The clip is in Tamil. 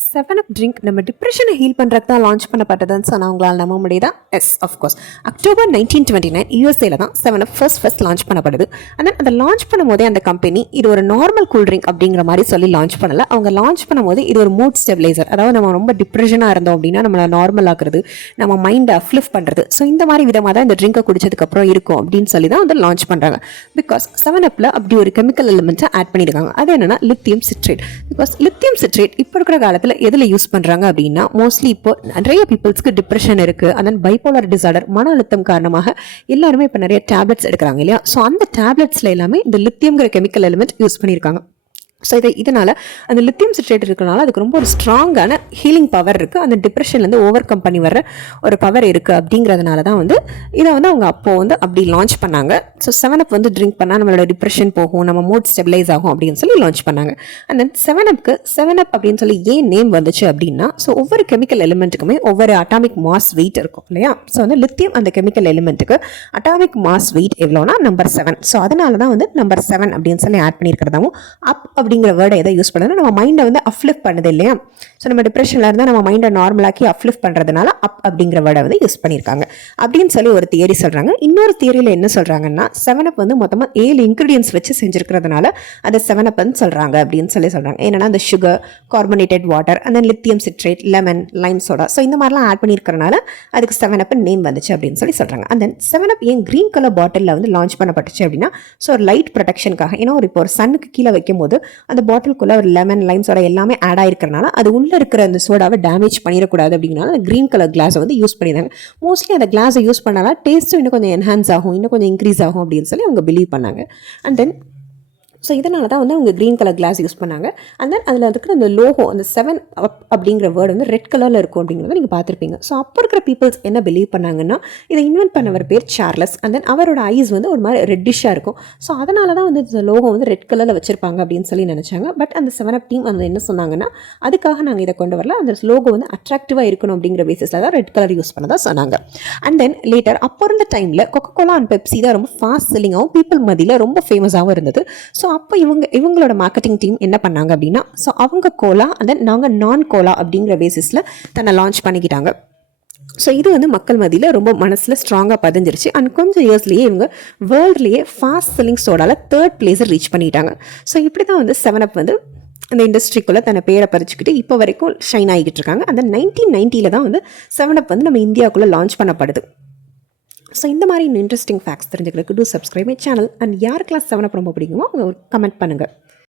7 அப் ட்ரிங்க் நம்ம டிப்ரெஷனை ஹீல் பண்ணுறதுக்கு தான் லான்ச் பண்ணப்பட்டதுன்னு சொன்னால் உங்களால் நம்ப முடியுதா? S, of course. அக்டோபர் 1929 யூஎஸ்ஏல தான் 7 அப் ஃபர்ஸ்ட் லான்ச் பண்ணப்படுது. ஆனால் அதை லான்ச் பண்ணும் போதே அந்த கம்பெனி இது ஒரு நார்மல் கூல் ட்ரிங்க் அப்படிங்கிற மாதிரி சொல்லி லான்ச் பண்ணல. அவங்க லான்ச் பண்ணும்போது இது ஒரு மூட் ஸ்டெபிலைசர், அதாவது நம்ம ரொம்ப டிப்ரெஷனாக இருந்தோம் அப்படின்னா நம்மளை நார்மல் ஆக்குறது, நம்ம மைண்டை அப்லிஃப்ட் பண்ணுறது. ஸோ இந்த மாதிரி விதமாக தான் இந்த ட்ரிங்கை குடிச்சதுக்கப்புறம் இருக்கும் அப்படின்னு சொல்லி தான் வந்து லான்ச் பண்ணுறாங்க. பிகாஸ் 7 அப்பில் அப்படி ஒரு கெமிக்கல் எலிமெண்ட்ஸை ஆட் பண்ணியிருக்காங்க. அது என்னன்னா lithium citrate. Because lithium citrate இப்போ இருக்கிற காலத்தில் எதில் யூஸ் பண்ணுறாங்க அப்படின்னா மோஸ்ட்லி இப்போ நிறைய பீப்புள்ஸ்க்கு டிப்ரெஷன் இருக்குது, அண்ட் தென் பைபோலர் டிசார்டர், மன அழுத்தம் காரணமாக எல்லாருமே இப்போ நிறைய டேப்லெட்ஸ் எடுக்கிறாங்க இல்லையா? ஸோ அந்த டேப்லெட்ஸில் எல்லாமே இந்த லித்தியம்ங்கிற கெமிக்கல் எலிமெண்ட் யூஸ் பண்ணியிருக்காங்க. ஸோ இதனால் அந்த லித்தியம் சிட்ரேட் இருக்கிறனால அதுக்கு ரொம்ப ஒரு ஸ்ட்ராங்கான ஹீலிங் பவர் இருக்குது, அந்த டிப்ரெஷன்லேருந்து ஓவர் கம் பண்ணி வர ஒரு பவர் இருக்குது. அப்படிங்கிறதுனால தான் வந்து இதை வந்து அவங்க அப்போது வந்து அப்படி லான்ச் பண்ணாங்க. ஸோ 7 அப் வந்து ட்ரிங்க் பண்ணால் நம்மளோட டிப்ரெஷன் போகும், நம்ம மூட் ஸ்டெபிலைஸ் ஆகும் அப்படின்னு சொல்லி லான்ச் பண்ணாங்க. அண்ட் தென் 7 அப்க்கு 7 அப் அப்படின்னு சொல்லி ஏன் நேம் வந்துச்சு அப்படின்னா, ஸோ ஒவ்வொரு கெமிக்கல் எலிமெண்ட்டுக்குமே ஒவ்வொரு அட்டாமிக் மாஸ் வெயிட் இருக்கும் இல்லையா? ஸோ வந்து லித்தியம் அந்த கெமிக்கல் எலிமெண்ட்டுக்கு அட்டாமிக் மாஸ் வெயிட் எவ்வளோனா நம்பர் 7. ஸோ அதனால தான் வந்து நம்பர் 7 அப்படின்னு சொல்லி ஆட் பண்ணியிருக்கிறதாவும் அப் அப்படிங்கிற வேர்டை எதை யூஸ் பண்ணுறது, நம்ம மைண்டை வந்து அப்லிஃப்ட் பண்ணுது இல்லையா? ஸோ நம்ம டிப்ரெஷனில் இருந்தால் நம்ம மைண்டை நார்மலாக்கி அப்லிஃப்ட் பண்ணுறதுனால அப் அப்படிங்கிற வேர்டை வந்து யூஸ் பண்ணியிருக்காங்க அப்படின்னு சொல்லி ஒரு தியரி சொல்கிறாங்க. இன்னொரு தியரியில் என்ன சொல்கிறாங்கன்னா 7 அப் வந்து மொத்தமாக 7 இன்க்ரீடியன்ஸ் வச்சு செஞ்சுருக்கிறதுனால அதை 7 அப்னு சொல்கிறாங்க அப்படின்னு சொல்லி சொல்கிறாங்க. என்னென்னா அந்த சுகர், கார்பனேட்டட் வாட்டர், அந்த lithium citrate, lemon, Lime soda, so இந்த மாதிரிலாம் ஆட் பண்ணியிருக்கிறனால அதுக்கு 7 அப் நேம் வந்துச்சு அப்படின்னு சொல்லி சொல்கிறாங்க. அந்த 7 அப் ஏன் க்ரீன் கலர் பாட்டிலில் வந்து லான்ச் பண்ணப்பட்டுச்சு அப்படின்னா, ஸோ ஒரு லைட் ப்ரொடெக்ஷனுக்காக. ஏன்னா இப்போ ஒரு சன்னுக்கு கீழே வைக்கும் போது அந்த பாட்டிலுக்குள்ளே ஒரு லெமன், லைம் சோடா எல்லாமே ஆட் ஆயிருக்கிறனால அது உள்ளே இருக்கிற அந்த சோடாவை டேமேஜ் பண்ணிடக்கூடாது அப்படிங்கிறனால அந்த க்ரீன் கலர் கிளாஸை வந்து யூஸ் பண்ணியிருந்தாங்க. மோஸ்ட்லி அந்த கிளாஸை யூஸ் பண்ணாலும் டேஸ்ட்டும் இன்னும் கொஞ்சம் என்ஹான்ஸ் ஆகும், இன்னும் கொஞ்சம் இன்க்ரீஸ் ஆகும் அப்படின்னு சொல்லி அவங்க பிலீவ் பண்ணாங்க. அண்ட் தென் ஸோ இதனால தான் வந்து அவங்க க்ரீன் கலர் கிளாஸ் யூஸ் பண்ணாங்க. அண்ட் தென் அதில் இருக்கிற அந்த லோகோ, அந்த 7 அப் அப்படிங்கிற வேர்டு வந்து ரெட் கலரில் இருக்கும் அப்படிங்கிறத நீங்கள் பார்த்துருப்பீங்க. ஸோ அப்போ இருக்கிற பீப்புள்ஸ் என்ன பிலீவ் பண்ணாங்கன்னா, இதை இன்வென்ட் பண்ணவர் பேர் சார்லஸ். அண்ட் தென் அவரோட ஐஸ் வந்து ஒரு மாதிரி ரெட்டிஷாக இருக்கும். ஸோ அதனால தான் வந்து இந்த லோகோ வந்து ரெட் கலரில் வச்சுருப்பாங்க அப்படின்னு சொல்லி நினச்சாங்க. பட் அந்த 7 அப் டீம் வந்து என்ன சொன்னாங்கன்னா, அதுக்காக நாங்கள் இதை கொண்டு வரல, அந்த லோகோ வந்து அட்ராக்டிவாக இருக்கணும் அப்படிங்கிற பேசிஸில் தான் ரெட் கலர் யூஸ் பண்ணதான் சொன்னாங்க. அண்ட் தென் லேட்டர் அப்போ இருந்த டைமில் கொக்கோகோலா அண்ட் பெப்சி தான் ரொம்ப ஃபாஸ்ட் செல்லிங்காகவும் பீப்புள் மத்தியில் ரொம்ப ஃபேமஸாகவும் இருந்தது. ஸோ அப்போ இவங்களோட மார்க்கெட்டிங் டீம் என்ன பண்ணாங்க அப்படின்னா, ஸோ அவங்க கோலா அண்ட் தென் நாங்கள் நான் கோலா அப்படிங்கிற பேசிஸில் தன்னை லான்ச் பண்ணிக்கிட்டாங்க. ஸோ இது வந்து மக்கள் மத்தியில் ரொம்ப மனசில் ஸ்ட்ராங்காக பதிஞ்சிருச்சு. அண்ட் கொஞ்சம் இயர்ஸ்லேயே இவங்க வேர்ல்ட்லேயே ஃபாஸ்ட் செல்லிங் சோடாவில் 3rd பிளேஸை ரீச் பண்ணிட்டாங்க. ஸோ இப்படி தான் வந்து 7 அப் வந்து அந்த இண்டஸ்ட்ரிக்குள்ளே தன்னை பேரை பறிச்சுக்கிட்டு இப்போ வரைக்கும் ஷைன் ஆகிக்கிட்டு இருக்காங்க. அந்த 1990 தான் வந்து 7 அப் வந்து நம்ம இந்தியாவுக்குள்ளே லான்ச் பண்ணப்படுது. ஸோ இந்த மாதிரி இன்ட்ரெஸ்டிங் ஃபேக்ட்ஸ் தெரிஞ்சுக்கிறதுக்கு two subscribe my channel. And யாருக்கெல்லாம் 7 அப் ரொம்ப பிடிக்குமோ அவங்க கமெண்ட் பண்ணுங்கள்.